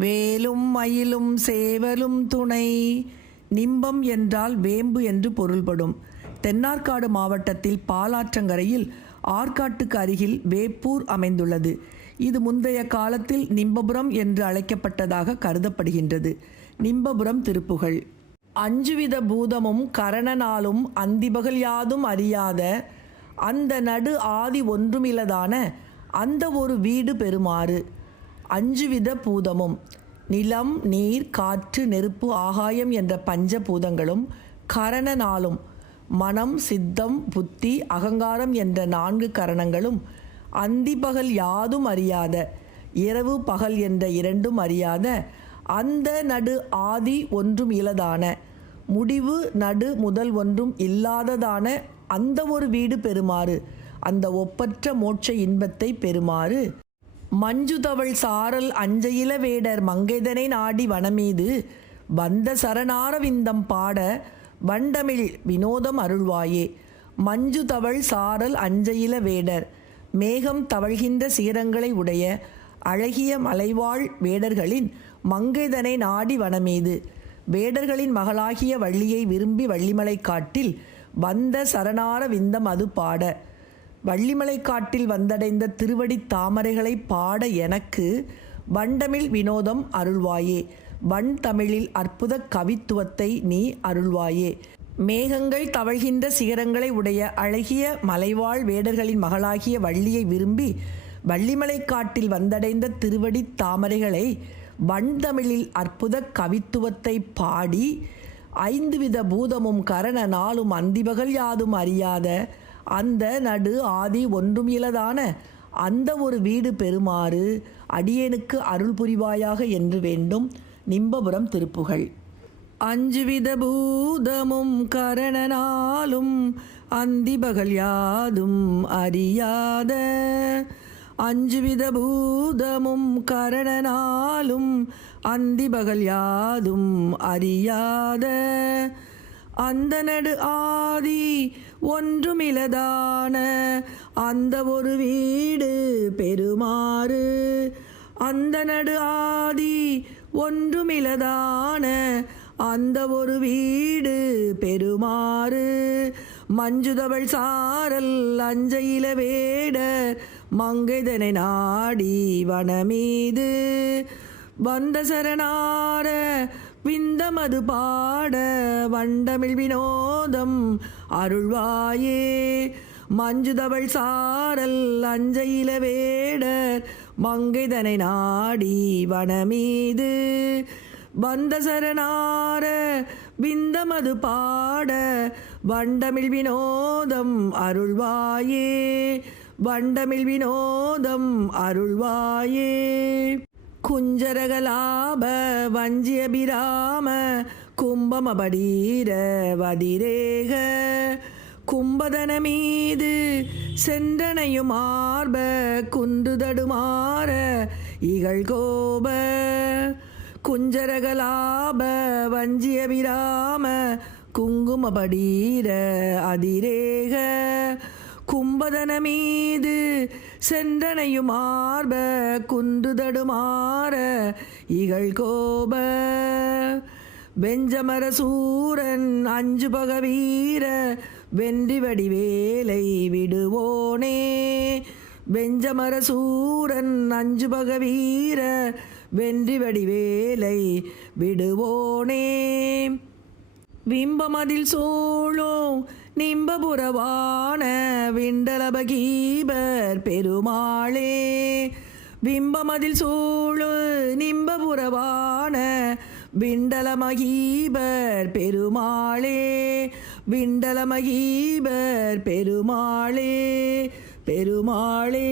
வேலும் மயிலும் சேவலும் துணை. நிம்பம் என்றால் வேம்பு என்று பொருள்படும். தென்னார்காடு மாவட்டத்தில் பாலாற்றங்கரையில் ஆற்காட்டுக்கு அருகில் வேப்பூர் அமைந்துள்ளது. இது முந்தைய காலத்தில் நிம்பபுரம் என்று அழைக்கப்பட்டதாக கருதப்படுகின்றது. நிம்பபுரம் திருப்புகழ். அஞ்சுவித பூதமும் கரணனாலும் அந்திபகல் யாதும் அறியாத அந்த நடு ஆதி ஒன்றுமில்லதான அந்த ஒரு வீடு பெறுமாறு. அஞ்சுவித பூதமும் நிலம், நீர், காற்று, நெருப்பு, ஆகாயம் என்ற பஞ்சபூதங்களும் கரணனாலும் மனம், சித்தம், புத்தி, அகங்காரம் என்ற 4 கரணங்களும் அந்திபகல் யாதும் அறியாத இரவு பகல் என்ற 2ம் அறியாத அந்த நடு ஆதி ஒன்றும் இலதான முடிவு நடு முதல் ஒன்றும் இல்லாததான அந்த ஒரு வீடு பெறுமாறு, அந்த ஒப்பற்ற மோட்ச இன்பத்தை பெறுமாறு. மஞ்சுதவள் சாரல் அஞ்சையில வேடர் மங்கைதனை நாடி வனமீது வந்த சரணாரவிந்தம் பாட வண்டமிழ் வினோதம் அருள்வாயே. மஞ்சுதவள் சாரல் அஞ்சையில வேடர் மேகம் தவழ்கின்ற சீரங்களை உடைய அழகிய மலைவாழ் வேடர்களின் மங்கைதனை நாடி வனமீது வேடர்களின் மகளாகிய வள்ளியை விரும்பி வள்ளிமலை காட்டில் வந்த சரணார விந்தம் அது பாட. வள்ளிமலை காட்டில் வந்தடைந்த திருவடி தாமரைகளை பாட எனக்கு வண்டமிழ் வினோதம் அருள்வாயே. வன் தமிழில் அற்புத கவித்துவத்தை நீ அருள்வாயே. மேகங்கள் தவழ்கின்ற சிகரங்களை உடைய அழகிய மலைவாழ் வேடர்களின் மகளாகிய வள்ளியை விரும்பி வள்ளிமலை காட்டில் வந்தடைந்த திருவடி தாமரைகளை வன்தமிழில் அற்புத கவித்துவத்தை பாடி 5 வித பூதமும் கரண நாளும் அந்திபகல் யாதும் அறியாத அந்த நடு ஆதி ஒன்றும் இலதான அந்த ஒரு வீடு பெறுமாறு அடியேனுக்கு அருள் புரிவாயாக என்று வேண்டும். நிம்பபுரம் திருப்புகழ். 5 வித பூதமும் கரணனாலும் அந்திபகல் யாதும் அறியாத 5 வித பூதமும் கரணனாலும் அந்திபகல் யாதும் அறியாத அந்த நடு ஆதி ஒன்றுமிலதான அந்த ஒரு வீடு பெறுமாறு. அந்த நடு ஆதி ஒன்றுமிலதான அந்த ஒரு வீடு பெறுமாறு. மஞ்சுதவள் சாரல் அஞ்சையில வேடர் மங்கைதனை நாடி வனமீது வந்த சரணார விந்தமது பாட வண்டமிழ் வினோதம் அருள்வாயே. மஞ்சுதவள் சாரல் அஞ்சையில வேடர் மங்கைதனை நாடி வனமீது வந்த சரணார விந்தமது பாட வண்டமிழ் வினோதம் அருள்வாயே. வண்டமிழ் வினோதம் அருள்வாயே. குஞ்சரகலாப வஞ்சியபிராம கும்பமபடீர வதிரேக கும்பதன மீது சென்றனையும் ஆர்ப குன்றுதடுமாற இகழ்கோப. குஞ்சரகலாப வஞ்சியபிராம குங்குமபடீர அதிரேக கும்பதன மீது சென்றனையும் ஆர்ப குன்றுதடுமாற இகழ்கோப. வெஞ்சமர சூரன் 5 பகவீர வென்றி வடிவேலை விடுவோனே. வெஞ்சமர சூரன் 5 பகவீர வென்றி வடிவேலை விடுவோனே. விம்பமதில் சூழும் நிம்பபுரவான விண்டலபகீபர் பெருமாளே. விம்பமதில் சூழு நிம்பபுரவான விண்டலமகீபர் பெருமாளே. விண்டலமகீபர் பெருமாளே பெருமாளே.